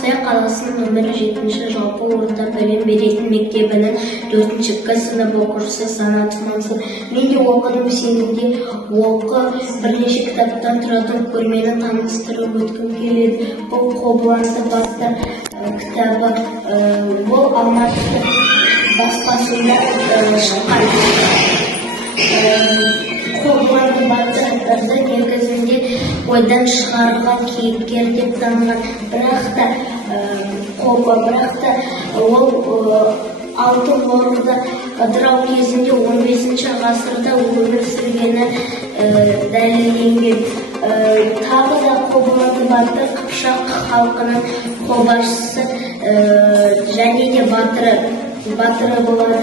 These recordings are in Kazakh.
Ақсай қаласының нөмірі 7-ші жалпы орта білім беретін мектебінің 4-ші К сынып оқушысы Санат Мансұр. Мен де оқыдым, сенімде оқы бірнеше кітаптан тұратын көрмені таныстырып өткім келеді. Бұл Қобыланды батыр кітабы, бұл Алматы баспасында шыққан. Қобыланды батырды негізінде ойдан шығарылған кейіпкер деп танылған, бірақ та ол алтын орда ыдырау кезінде 15-ші ғасырда өмір сүргені дәлелденген. Тағы да Қобыланды батыр Қыпшақ халқының қолбасшысы және де батыры болады.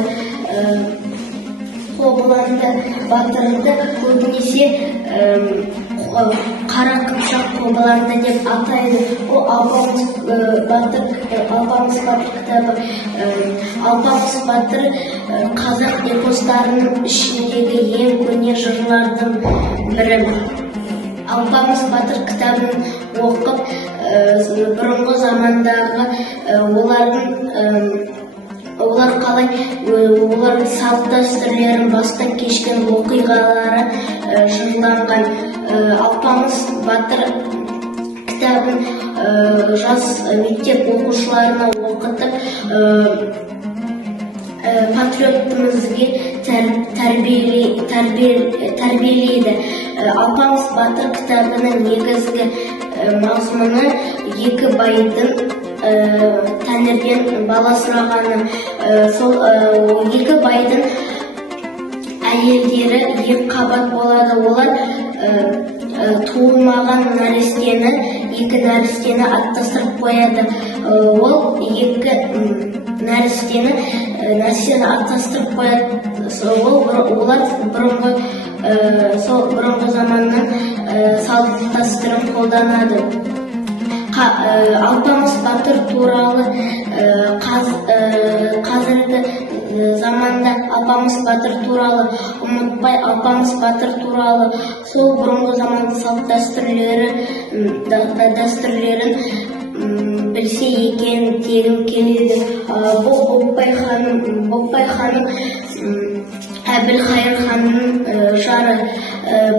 Қобыланды батырды көбінесе Қара Қыпшақ Қобыланды деп атайды. Ол Алпамыс батыр кітабы. Алпамыс батыр қазақ эпостарының ішіндегі ең көне жырлардың бірі. Алпамыс батыр кітабын оқып, бұрынғы замандағы олар қалай олардың салт дәстүрлерін бастан кешкен оқиғалары жырланған. Алпамыс батыр кітабын жас мектеп оқушыларына оқытып, патриотымызге тәрбиелейді. Алпамыс батыр кітабының негізгі мазмұны екі байдың Тәңірден бала сұрағаны. Сол екі байдың әйелдері екі қабат болады. Олар туылмаған екі нәрестені аттастырып қояды. Ол екі нәрестені аттастырып қояды. Олар бұрынғы заманның салт дәстүрін қолданады. Алпамыс батыр туралы қазіргі заманда Алпамыс батыр туралы ұмытпай, Алпамыс батыр туралы сол бұрынғы заманның салт дәстүрлерін білсе екен дегім келеді. Бұл Боқбай ханым Әбілқайыр ханның жары.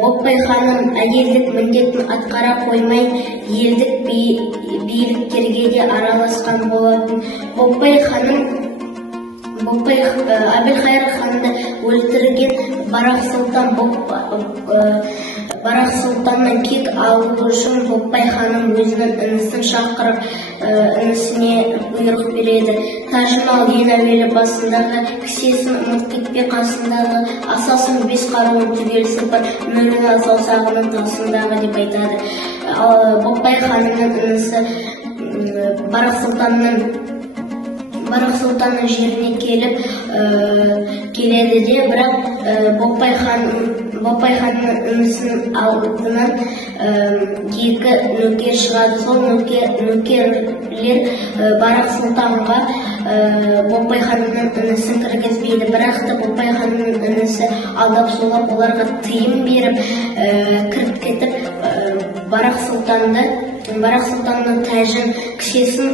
Боқбай ханым әйелдік міндетін атқара қоймай, елдік биліктерге де араласқан болатын. Әбілқайыр ханды өлтірген Барақ сұлтаннан кек алу үшін Боқбай ханым өзінің інісін шақырып, інісіне бұйрық береді. Тажын ал, ең әуелі басындағы кісесін ұмыт кетпе, қасындағы асасын 5 қаруын түгел сыпыр, мөріңі саусағының тасындағы деп айтады. Боқбай ханымның інісі Барақ сұлтанның жеріне келеді де, бірақ Боқбай ханның інісінің алдынан екі нөкер шығады. Сол нөкерлер Барақ сұлтанға Боқбай ханның інісін кіргізбейді, бірақ та Боқбай ханның інісі алдап солап оларға тыйым беріп кіріп кетіп, Барақ сұлтанның тәжін, кішесін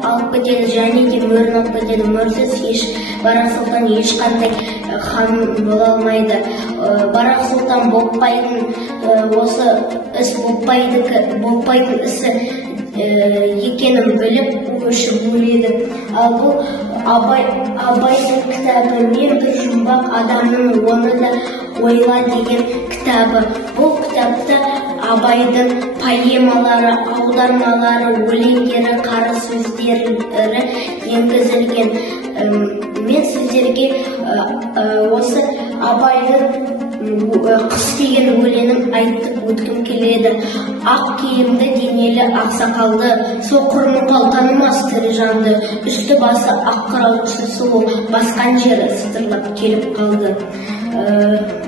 алып кетеді, және де мөрін алып кетеді. Мөрсіз Барақ сұлтан ешқандай хан бола алмайды. Барақ сұлтан Боқбайдың ісі екенін біліп өшіп өледі. Ал бұл Абайдың кітабы, мен бір жұмбақ адамның оны да ойла деген кітабы. Бұл кітапта Абайдың поэмалары, аудармалары, өлеңдері, қара сөздері енгізілген. Мен сіздерге осы Абайдың қыс деген өлеңін айтып өткім келеді. Ақ киімді денелі ақсақалды, соқыр мұқал танымас тірі жанды, үсті басы ақ қыраусыз сұлу, басқан жері сытырлап келіп қалды.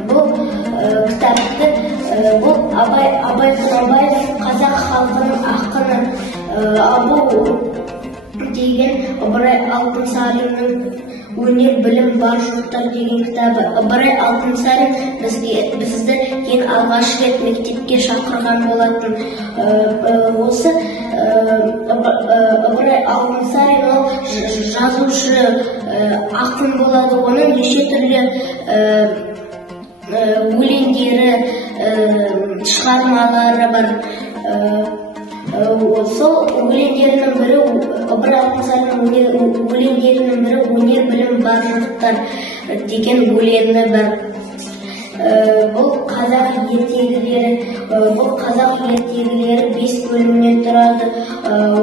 Бұл кітапты Абай Құнанбаев қазақ халқының ақыны. Бұл деген Ыбырай Алтынсариннің өнер білім бар жоқтар деген кітабы. Ыбырай Алтынсарин бізді ең алғаш рет мектепке шақырған болатын. Осы Ыбырай Алтынсарин ол жазушы, ақын болады. Оның неше түрлі өлеңдері, шығармалары бар. Сол өлеңдерінің бірі, Ыбырай Алтынсариннің өлеңдерінің бірі өнер білім бар жұрттар деген өлеңі бар. Бұл қазақ ертегілері 5 бөлімнен тұрады.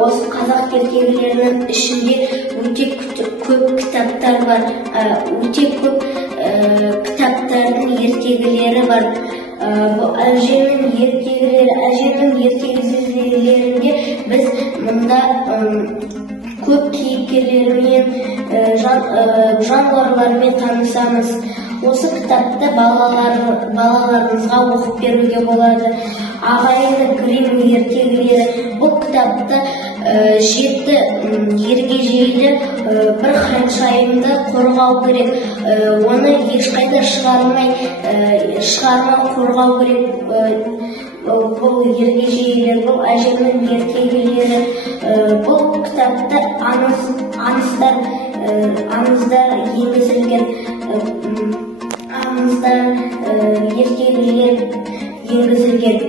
Осы қазақ ертегілерінің ішінде өте көп кітаптар бар. Өте көп кітаптардың ертегілері бар. Бұл әжемнің ертегілерінде біз мұнда көп кейіпкерлермен, жануарлармен танысамыз. Осы кітапты балаларымызға оқып беруге болады. Ағайынды Гримм ертегілері. Бұл кітапты 7 ергежейлі бір ханшайымды қорғау керек. Оны ешқайда шығармай қорғау керек. Бұл ергежейлер, бұл әжемнің ертегілері. Бұл кітапта аңыздар енгізілген. Аңыздар ертегілер енгізілген.